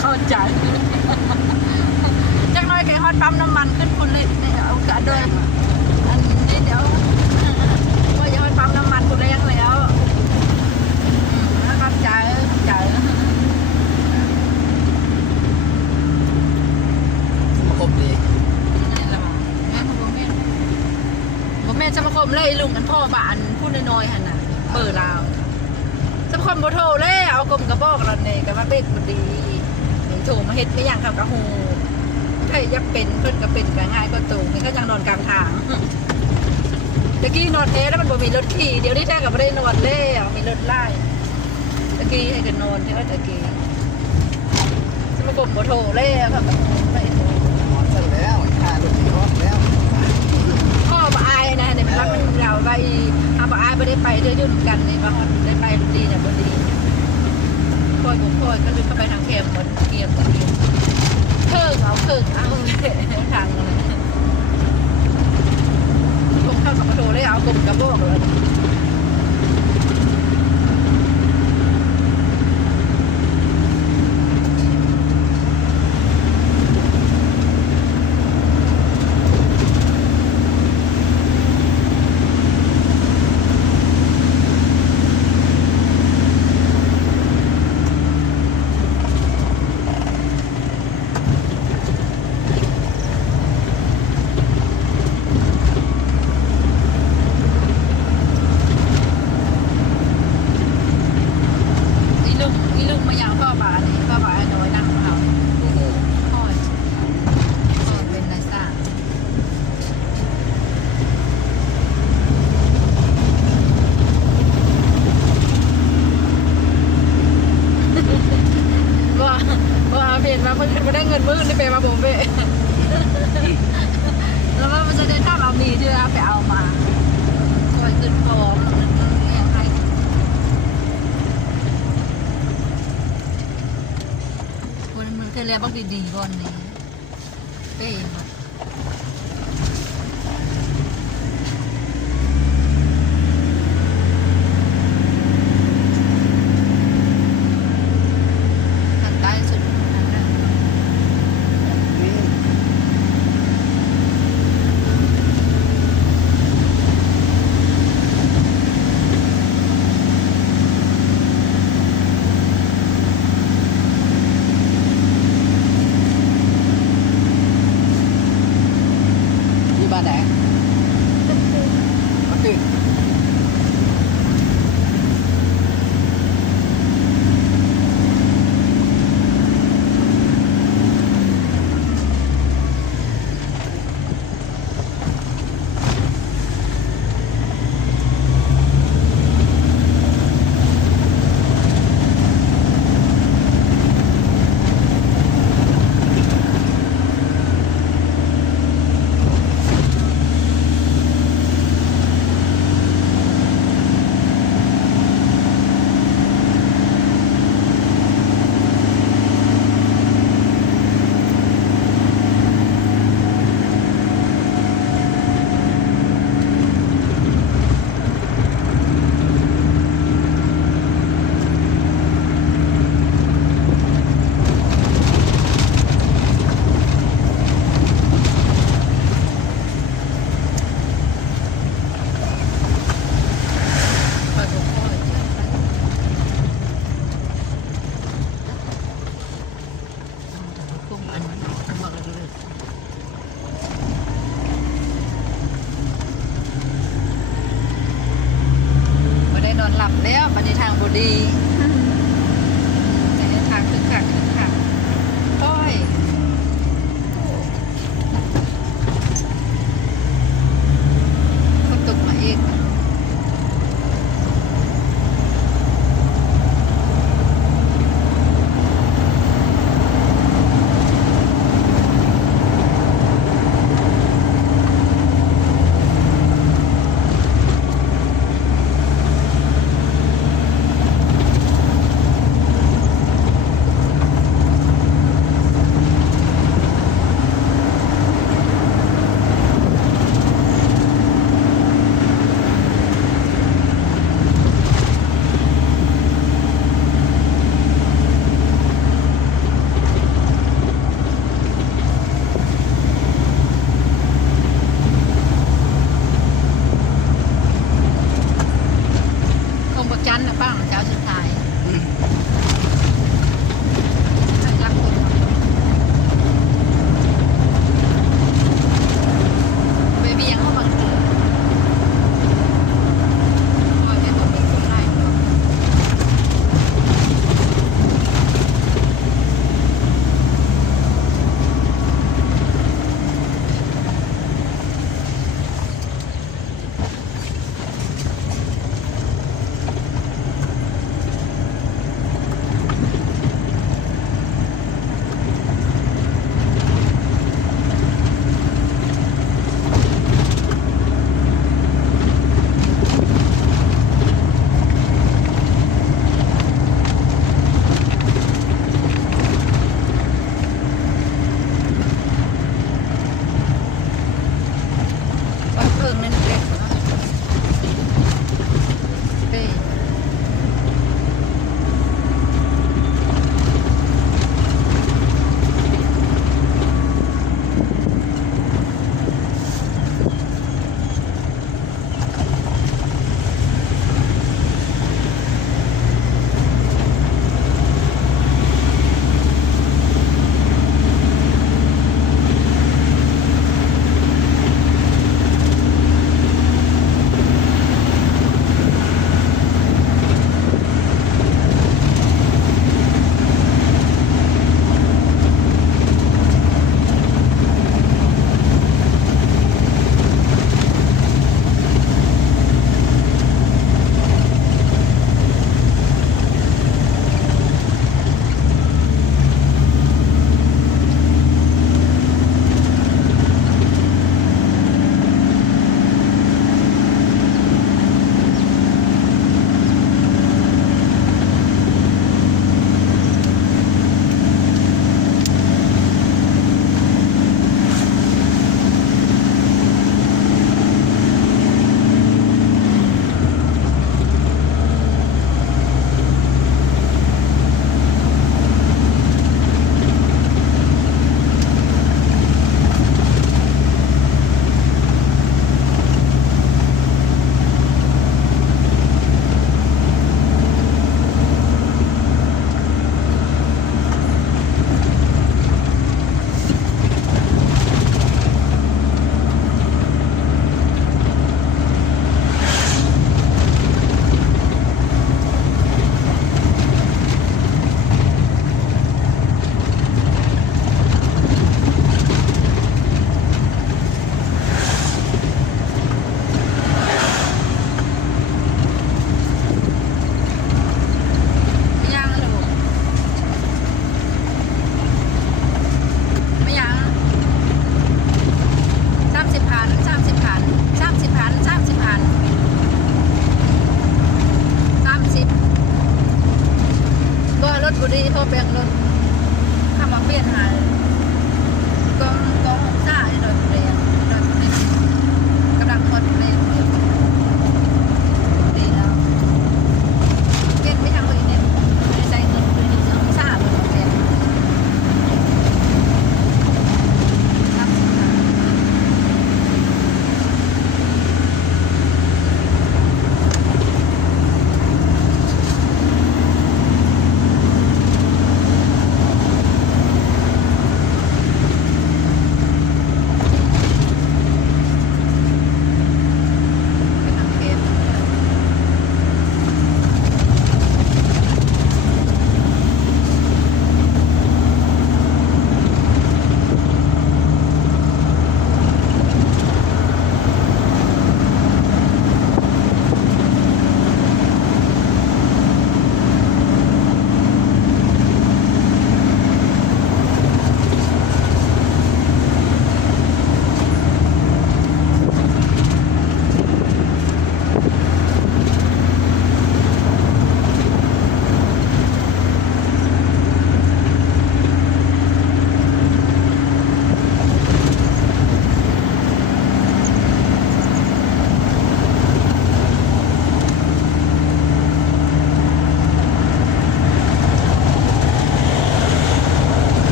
เข้าใจจังน้อยแกฮอดปั๊มน้ำมันขึ้นคนเลยเอากระเดินอันนี้เดี๋ยวว่าจะฮอดปั๊มน้ำมันคนแรงแล้วเข้าใจครบดีแม่สมาคมเลยลุงกันพ่อบ้านพูดน้อยๆหันน่ะเบอร์ลาวสมาคมโบโทรเลยเอากลมกระบอกเราเนี่ยกับว่าเป็นคนดีโทรมาเฮ็ดไม่อย่างขับกระหูใครจะเป็นเพิ่นก็เป็นก็ง่ายก็ตูนี่ก็ยังนอนกลางทางตะกี้นอนแท้แล้วมันบ่มีรถขี่เดี๋ยวนี้แท้ก็บ่ได้นอนแล้วมีรถไล่ตะกี้ให้กันนอนที่ว่าตะกี้สมาคมโบโทรแล้วครับไม่โทร หอดไปแล้วค่ารถที่หอดแล้ว พ่อบ่อายนะเนี่ยมันรักมันเราไปเอาบ่อายไม่ได้ไปเรื่อยๆกันนี่ว่าได้ไปดีเนี่ยบ่ดีค่อยบ่ค่อยก็เลยเข้าไปทางแคมป์เหมือนเกียมเคิ่งเอาทางอะไรผมเข้ากับกระโดดเลยเอากลมกระบอกเลยอีลุงมาอย่างพ่อป่าเลยพ่อป่าน้อยนั่งเขาพ่อเป็นนายสร้างว่าเปลี่ยนมาเพิ่งมาได้เงินมื้อนี่ไปมาผมไปแล้วว่ามันจะได้ถ้าเรามีที่เราไปเอามาช่วยขึ้นพร้อมอย่างไรมันเคยเรียกบักดีๆก่อนนี่เป้มาทางใต้สุดนั่นนะที่บ้านไหนมาตึกนอนหลับแล้วบันในทางบดีในทางคึกคักโอ้ยก็ตกมาเอง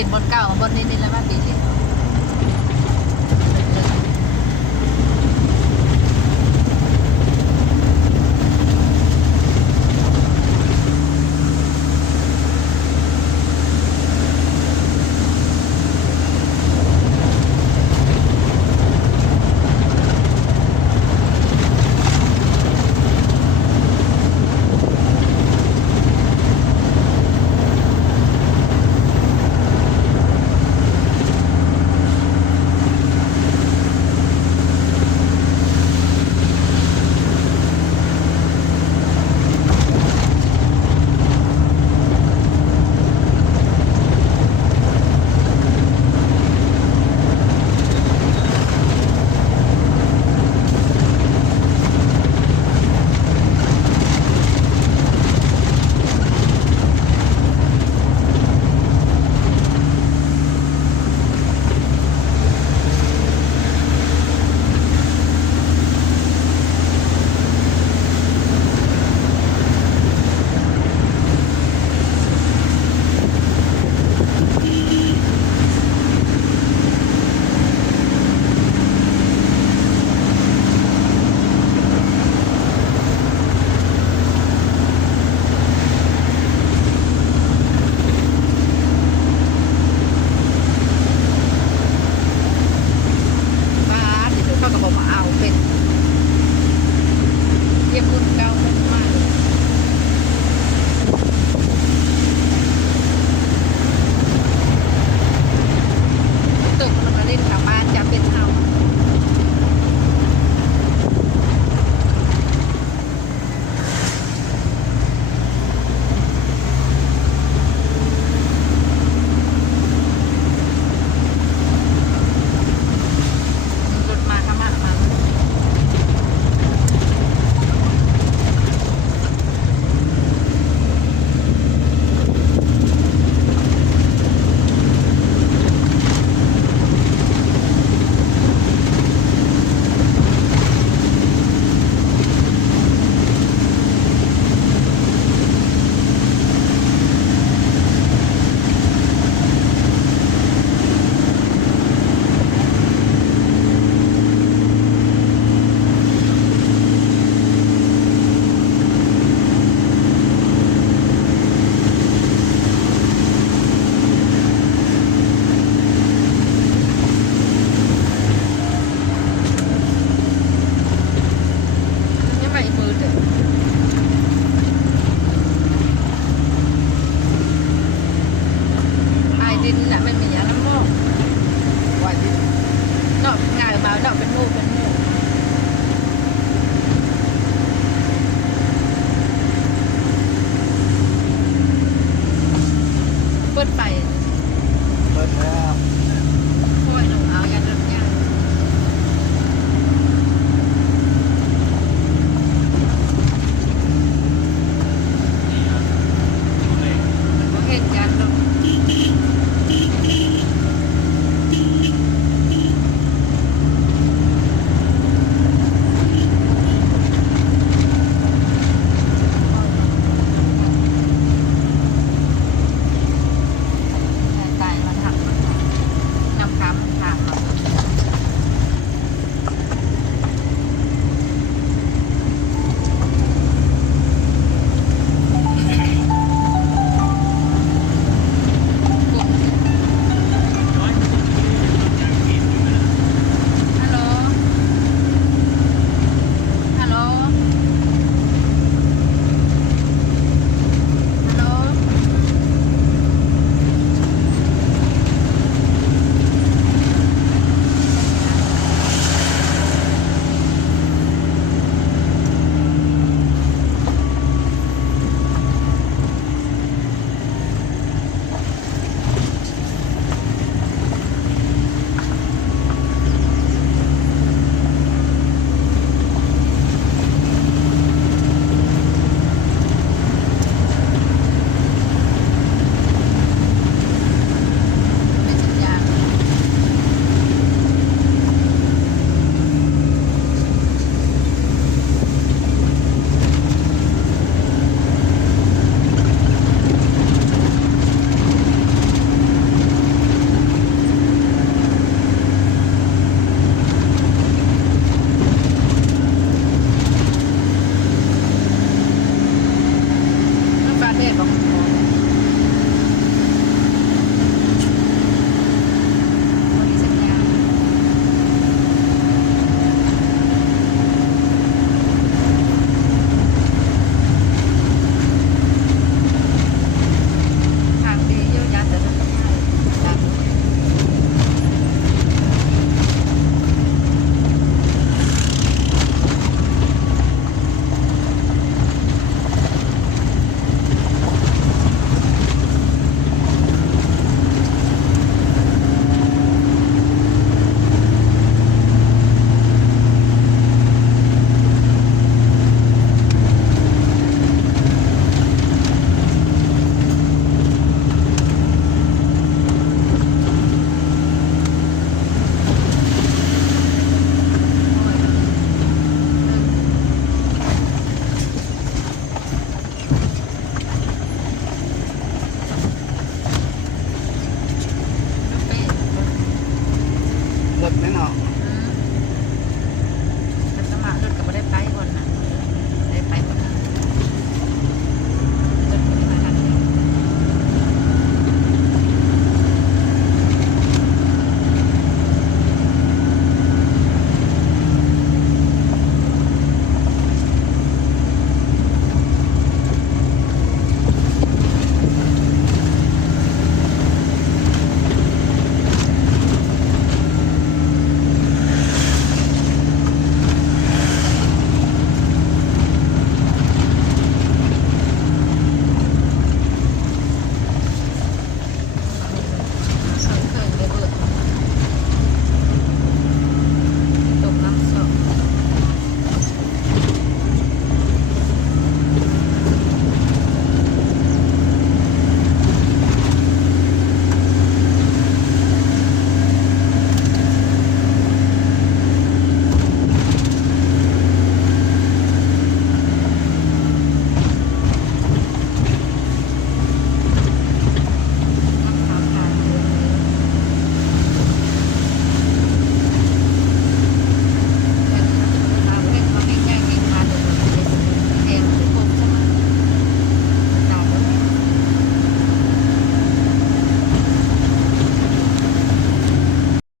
เป็นบนเก่าบนนี้นี่แล้วมาปีนี้